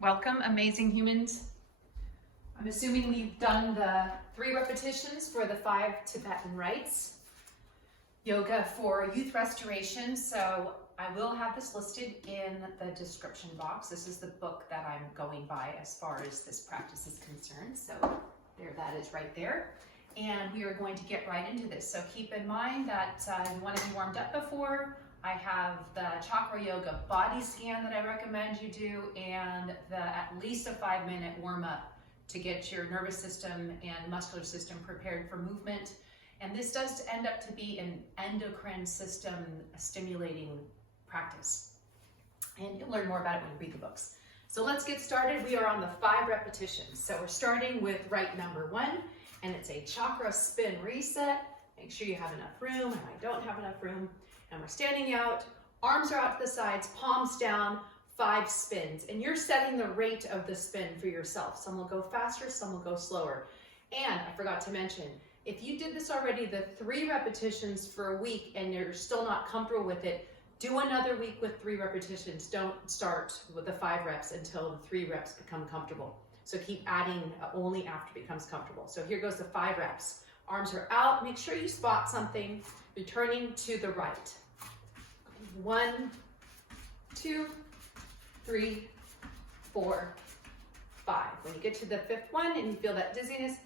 Welcome, amazing humans. I'm assuming we've done the 3 repetitions for the 5 Tibetan Rites. Yoga for youth restoration, so I will have this listed in the description box. This is the book that I'm going by as far as this practice is concerned. So there, that is right there. And we are going to get right into this. So keep in mind that you want to be warmed up before. I have the Chakra Yoga body scan that I recommend you do, and at least a 5-minute warm up to get your nervous system and muscular system prepared for movement. And this does end up to be an endocrine system stimulating practice. And you'll learn more about it when you read the books. So let's get started. We are on the 5 repetitions. So we're starting with rite number 1, and it's a chakra spin reset. Make sure you have enough room, and I don't have enough room. And we're standing out, arms are out to the sides, palms down, 5 spins. And you're setting the rate of the spin for yourself. Some will go faster, some will go slower. And I forgot to mention, if you did this already, the 3 repetitions for a week and you're still not comfortable with it, do another week with 3 repetitions. Don't start with the 5 reps until the 3 reps become comfortable. So keep adding only after it becomes comfortable. So here goes the 5 reps. Arms are out, make sure you spot something, returning to the right. 1, 2, 3, 4, 5. When you get to the 5th one and you feel that dizziness,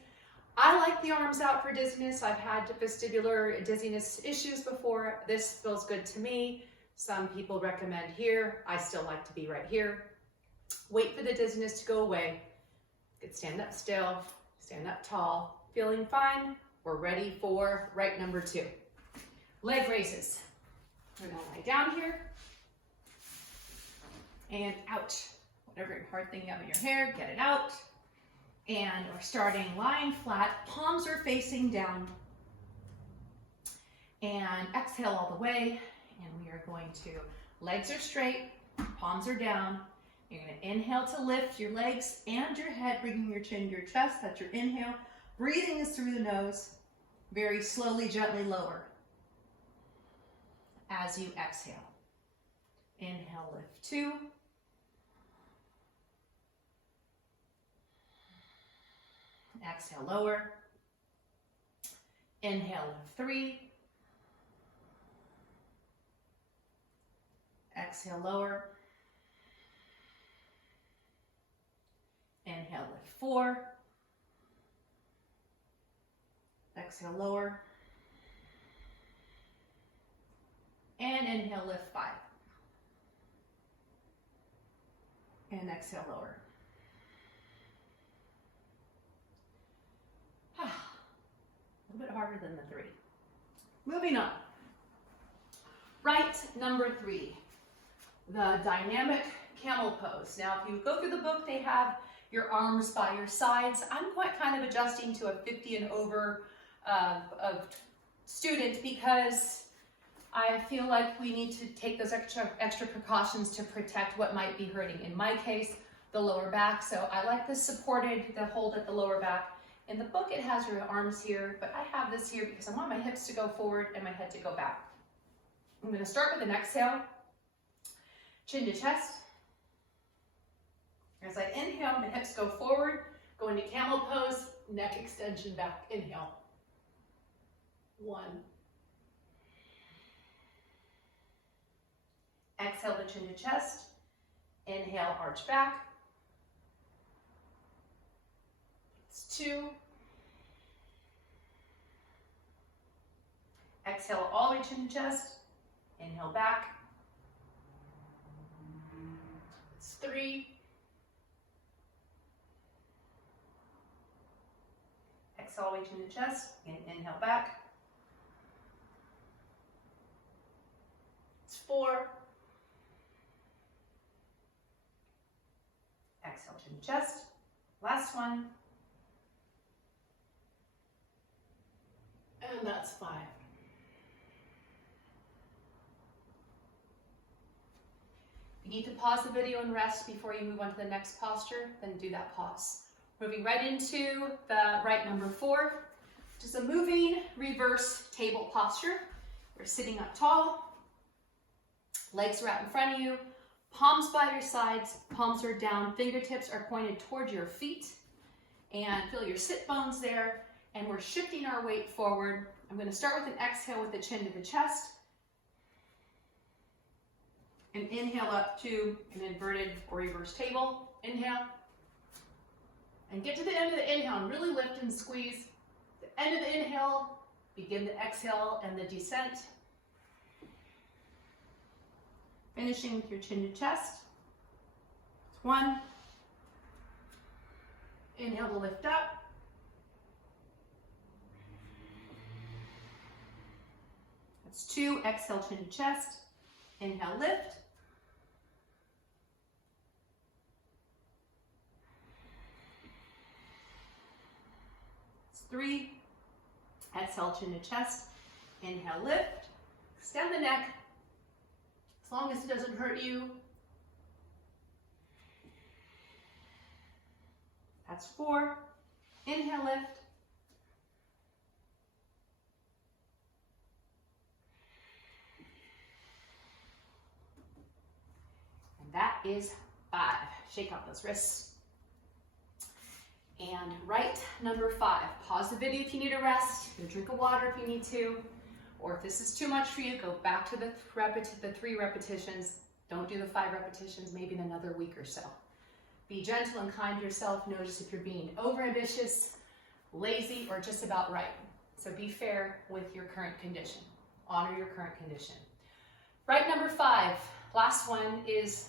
I like the arms out for dizziness. I've had vestibular dizziness issues before. This feels good to me. Some people recommend here. I still like to be right here. Wait for the dizziness to go away. You can stand up still, stand up tall. Feeling fine? We're ready for rite number 2. Leg raises. We're gonna lie down here. And out. Whatever hard thing you have in your hair, get it out. And we're starting lying flat, palms are facing down. And exhale all the way. And we are going to, legs are straight, palms are down. You're gonna inhale to lift your legs and your head, bringing your chin to your chest. That's your inhale. Breathing is through the nose. Very slowly, gently lower. As you exhale. Inhale, lift 2. Exhale, lower. Inhale, lift 3. Exhale, lower. Inhale, lift 4. Exhale, lower. And inhale, lift 5. And exhale, lower. A little bit harder than the 3. Moving on. Rite number 3, the dynamic camel pose. Now, if you go through the book, they have your arms by your sides. I'm quite kind of adjusting to a 50 and over of student because I feel like we need to take those extra precautions to protect what might be hurting. In my case, the lower back. So I like this supported, the hold at the lower back. In the book, it has your arms here, but I have this here because I want my hips to go forward and my head to go back. I'm going to start with an exhale, chin to chest. As I inhale, my hips go forward, go into camel pose, neck extension back. Inhale. 1. Exhale the chin to chest. Inhale, arch back. It's 2. Exhale all the way chin to chest. Inhale back. It's 3. Exhale all the way chin to chest. And inhale back. It's 4. Exhale, chin to chest. Last one. And that's 5. If you need to pause the video and rest before you move on to the next posture, then do that pause. Moving right into the rite number 4, which is a moving reverse table posture. We're sitting up tall, legs are out in front of you, Palms by your sides, palms are down, fingertips are pointed towards your feet, and feel your sit bones there, and we're shifting our weight forward. I'm going to start with an exhale with the chin to the chest, and inhale up to an inverted or reverse table. Inhale, and get to the end of the inhale and really lift and squeeze. The end of the inhale, begin the exhale and the descent. Finishing with your chin to chest. It's 1. Inhale to lift up. That's 2. Exhale, chin to chest. Inhale, lift. It's 3. Exhale, chin to chest. Inhale, lift. Extend the neck. As long as it doesn't hurt you. That's 4. Inhale, lift. And that is 5. Shake out those wrists. And right number 5. Pause the video if you need a rest. Get a drink of water if you need to. Or if this is too much for you, go back to the 3 repetitions. Don't do the 5 repetitions, maybe in another week or so. Be gentle and kind to yourself. Notice if you're being overambitious, lazy, or just about right. So be fair with your current condition. Honor your current condition. Right number 5, last one is,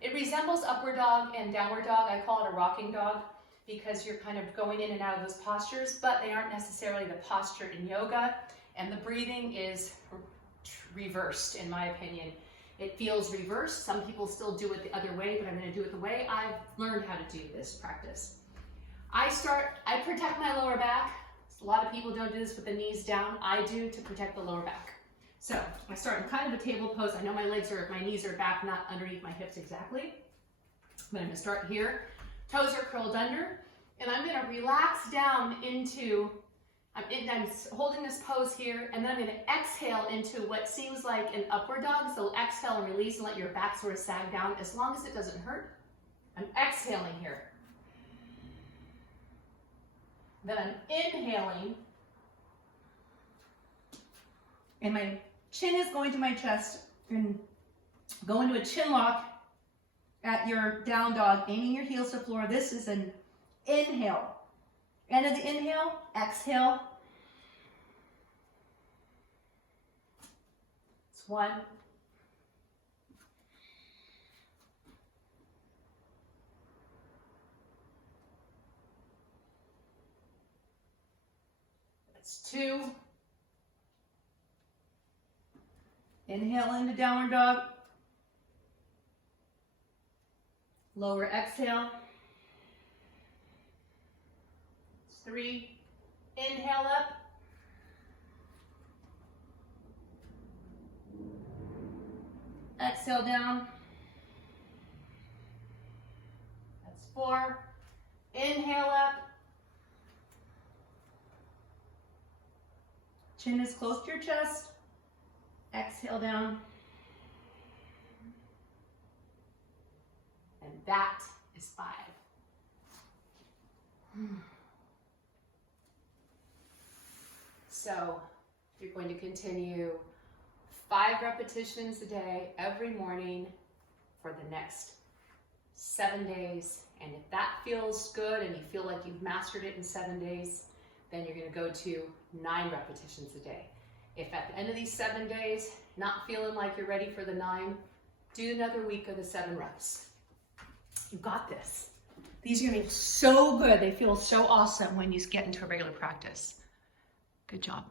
it resembles upward dog and downward dog. I call it a rocking dog because you're kind of going in and out of those postures, but they aren't necessarily the posture in yoga. And the breathing is reversed, in my opinion. It feels reversed. Some people still do it the other way, but I'm going to do it the way I've learned how to do this practice. I protect my lower back. A lot of people don't do this with the knees down. I do to protect the lower back. So I start in kind of a table pose. I know my knees are back, not underneath my hips exactly. But I'm going to start here. Toes are curled under, and I'm going to relax down into, I'm holding this pose here, and then I'm going to exhale into what seems like an upward dog. So exhale and release and let your back sort of sag down as long as it doesn't hurt. I'm exhaling here. Then I'm inhaling, and my chin is going to my chest, and go into a chin lock at your down dog, aiming your heels to the floor. This is an inhale. End of the inhale, exhale. It's 1. It's 2. Inhale into downward dog. Lower exhale. 3. Inhale up. Exhale down. That's 4. Inhale up. Chin is close to your chest. Exhale down. And that is 5. So you're going to continue 5 repetitions a day, every morning for the next 7 days. And if that feels good and you feel like you've mastered it in 7 days, then you're going to go to 9 repetitions a day. If at the end of these 7 days, not feeling like you're ready for the 9, do another week of the 7 reps. You got this. These are going to be so good. They feel so awesome when you get into a regular practice. Good job.